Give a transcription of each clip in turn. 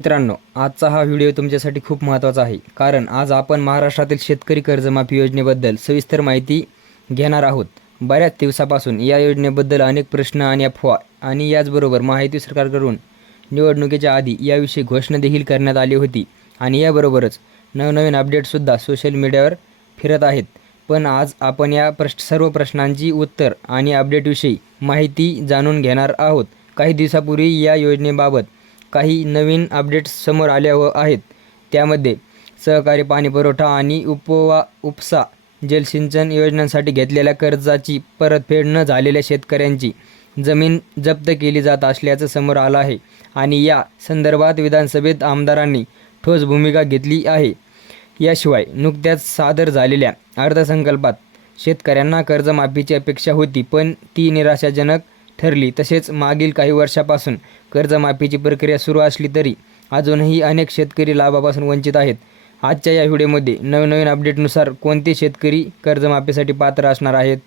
मित्रांनो आजचा हा व्हिडिओ तुमच्यासाठी खूप महत्त्वाचा आहे. कारण आज आपण महाराष्ट्रातील शेतकरी कर्जमाफी योजनेबद्दल सविस्तर माहिती घेणार आहोत. बऱ्याच दिवसापासून या योजनेबद्दल अनेक प्रश्न आणि अफवा आणि याचबरोबर माहिती सरकारकडून निवडणुकीच्या आधी याविषयी घोषणा देखील करण्यात आली होती आणि याबरोबरच नवनवीन अपडेटसुद्धा सोशल मीडियावर फिरत आहेत. पण आज आपण या प्रश्न सर्व प्रश्नांची उत्तर आणि अपडेटविषयी माहिती जाणून घेणार आहोत. काही दिवसापूर्वी या योजनेबाबत काही नवीन अपडेट्स समोर आल्या व आहेत. त्यामध्ये सहकारी पाणी पुरवठा आणि उपवा उपसा जलसिंचन योजनांसाठी घेतलेल्या कर्जाची परतफेड न झालेल्या शेतकऱ्यांची जमीन जप्त केली जात असल्याचं समोर आलं आहे आणि या संदर्भात विधानसभेत आमदारांनी ठोस भूमिका घेतली आहे. याशिवाय नुकत्याच सादर झालेल्या अर्थसंकल्पात शेतकऱ्यांना कर्जमाफीची अपेक्षा होती पण ती निराशाजनक ठरली. तसेच मागील काही वर्षापासून कर्जमाफीची प्रक्रिया सुरू असली तरी अजूनही अनेक शेतकरी लाभापासून वंचित आहेत. आजच्या या व्हिडिओमध्ये नवनवीन अपडेटनुसार कोणते शेतकरी कर्जमाफीसाठी पात्र असणार आहेत?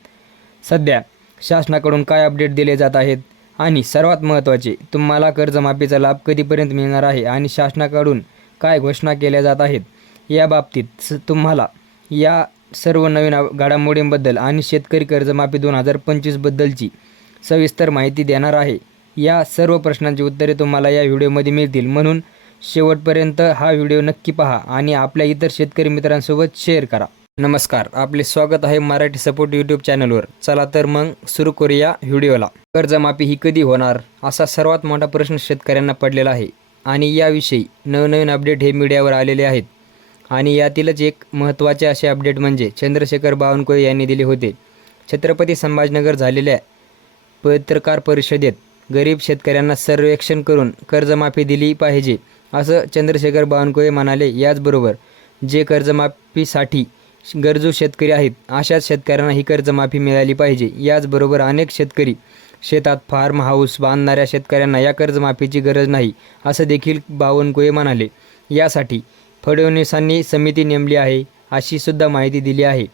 सध्या शासनाकडून काय अपडेट दिले जात आहेत? आणि सर्वात महत्त्वाचे तुम्हाला कर्जमाफीचा लाभ कधीपर्यंत मिळणार आहे आणि शासनाकडून काय घोषणा केल्या जात आहेत? या बाबतीत स तुम्हाला या सर्व नवीन घडामोडींबद्दल आणि शेतकरी कर्जमाफी दोन हजार पंचवीसबद्दलची सविस्तर माहिती देणार आहे. या सर्व प्रश्नांची उत्तरे तुम्हाला या व्हिडिओमध्ये मिळतील. म्हणून शेवटपर्यंत हा व्हिडिओ नक्की पहा आणि आपल्या इतर शेतकरी मित्रांसोबत शेअर करा. नमस्कार. आपले स्वागत आहे मराठी सपोर्ट यूट्यूब चॅनलवर. चला तर मग सुरू करूया व्हिडिओला. कर्जमाफी ही कधी होणार? असा सर्वात मोठा प्रश्न शेतकऱ्यांना पडलेला आहे. आणि याविषयी नवनवीन अपडेट हे मीडियावर आलेले आहेत. आणि यातीलच एक महत्त्वाचे असे अपडेट म्हणजे चंद्रशेखर बावनकुळे यांनी दिले होते. छत्रपती संभाजीनगर झालेल्या पत्रकार परिषदेत गरीब शेतकऱ्यांना सर्वेक्षण करून कर्जमाफी दिली पाहिजे असं चंद्रशेखर बावनकुळे म्हणाले. याचबरोबर जे कर्जमाफीसाठी गरजू शेतकरी आहेत अशाच शेतकऱ्यांना ही कर्जमाफी मिळाली पाहिजे. याचबरोबर अनेक शेतकरी शेतात फार्म हाऊस बांधणाऱ्या शेतकऱ्यांना या कर्जमाफीची गरज नाही असं देखील बावनकुळे म्हणाले. यासाठी फडणवीसांनी समिती नेमली आहे अशी सुद्धा माहिती दिली आहे.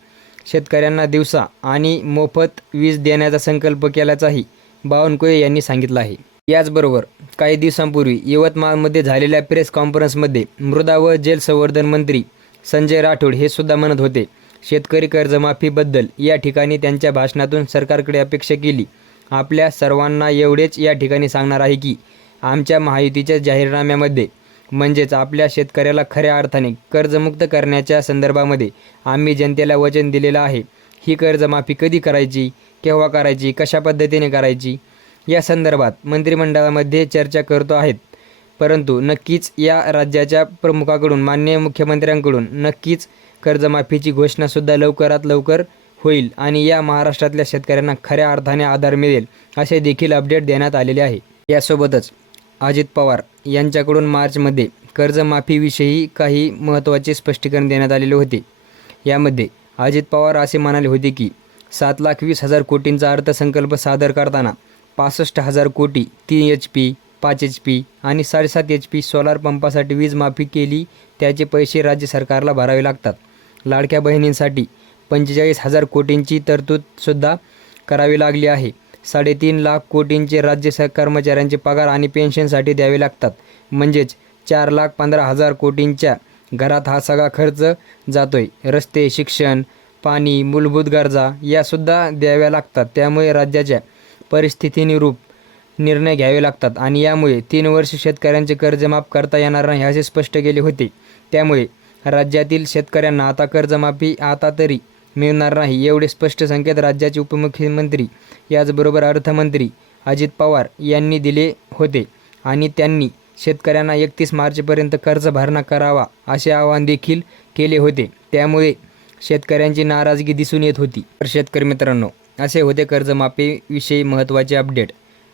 शेतकऱ्यांना दिवसा आणि मोफत वीज देण्याचा संकल्प केल्याचाही बावनकुळे यांनी सांगितलं आहे. याचबरोबर काही दिवसांपूर्वी यवतमाळमध्ये झालेल्या प्रेस कॉन्फरन्समध्ये मृदा व जलसंवर्धन मंत्री संजय राठोड हे सुद्धा म्हणत होते शेतकरी कर्जमाफीबद्दल या ठिकाणी त्यांच्या भाषणातून सरकारकडे अपेक्षा केली. आपल्या सर्वांना एवढेच या ठिकाणी सांगणार आहे की आमच्या महायुतीच्या जाहीरनाम्यामध्ये म्हणजेच आपल्या शेतकऱ्याला खऱ्या अर्थाने कर्जमुक्त करण्याच्या संदर्भामध्ये आम्ही जनतेला वचन दिलेलं आहे. ही कर्जमाफी कधी करायची केव्हा करायची कशा पद्धतीने करायची या संदर्भात मंत्रिमंडळामध्ये चर्चा करतो आहेत. परंतु नक्कीच या राज्याच्या प्रमुखाकडून माननीय मुख्यमंत्र्यांकडून नक्कीच कर्जमाफीची घोषणासुद्धा लवकरात लवकर होईल आणि या महाराष्ट्रातल्या शेतकऱ्यांना खऱ्या अर्थाने आधार मिळेल असे देखील अपडेट देण्यात आलेले आहे. यासोबतच अजित पवार यांच्याकडून मार्चमध्ये कर्जमाफीविषयी काही महत्त्वाचे स्पष्टीकरण देण्यात आलेले होते. यामध्ये अजित पवार असे म्हणाले होते की सात लाख वीस हजार कोटींचा अर्थसंकल्प सादर करताना पासष्ट हजार कोटी तीन एच पी पाच एच पी आणि साडेसात एच पी सोलार पंपासाठी वीज माफी केली त्याचे पैसे राज्य सरकारला भरावे लागतात. लाडक्या बहिणींसाठी पंचेचाळीस हजार कोटींची तरतूदसुद्धा करावी लागली आहे. साडेतीन लाख कोटींचे राज्य स कर्मचाऱ्यांचे पगार आणि पेन्शनसाठी द्यावे लागतात. म्हणजेच चार लाख पंधरा हजार कोटींच्या घरात हा सगळा खर्च जातोय. रस्ते शिक्षण पाणी मूलभूत गरजा यासुद्धा द्याव्या लागतात. त्यामुळे राज्याच्या परिस्थितीनुरूप निर्णय घ्यावे लागतात आणि यामुळे तीन वर्ष शेतकऱ्यांचे कर्ज माफ करता येणार नाही असे स्पष्ट केले होते. त्यामुळे राज्यातील शेतकऱ्यांना आता कर्जमाफी आता तरी मिळणार नाही. एवढे स्पष्ट संकेत राज्याचे उपमुख्यमंत्री याचबरोबर अर्थमंत्री अजित पवार यांनी दिले होते आणि त्यांनी शेतकऱ्यांना एकतीस मार्चपर्यंत कर्ज भरणा करावा असे आवाहन देखील केले होते. त्यामुळे शेतकऱ्यांची नाराजगी दिसून येत होती. तर शेतकरी मित्रांनो असे होते कर्जमाफीविषयी महत्त्वाचे अपडेट.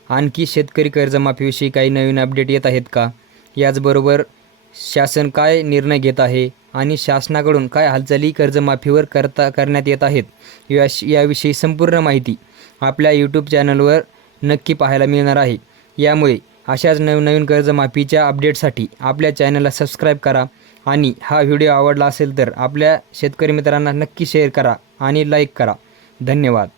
आणखी शेतकरी कर्जमाफीविषयी काही नवीन अपडेट येत आहेत का? याचबरोबर शासन काय निर्णय घेत आहे? आणि शासनाकडून काय हालचाली कर्जमाफीवर करता करण्यात येत आहेत या याविषयी संपूर्ण माहिती आपल्या यूट्यूब चॅनलवर नक्की पाहायला मिळणार आहे. यामुळे अशाच नवनवीन कर्जमाफीच्या अपडेटसाठी आपल्या चॅनलला सबस्क्राईब करा आणि हा व्हिडिओ आवडला असेल तर आपल्या शेतकरी मित्रांना नक्की शेअर करा आणि लाईक करा. धन्यवाद.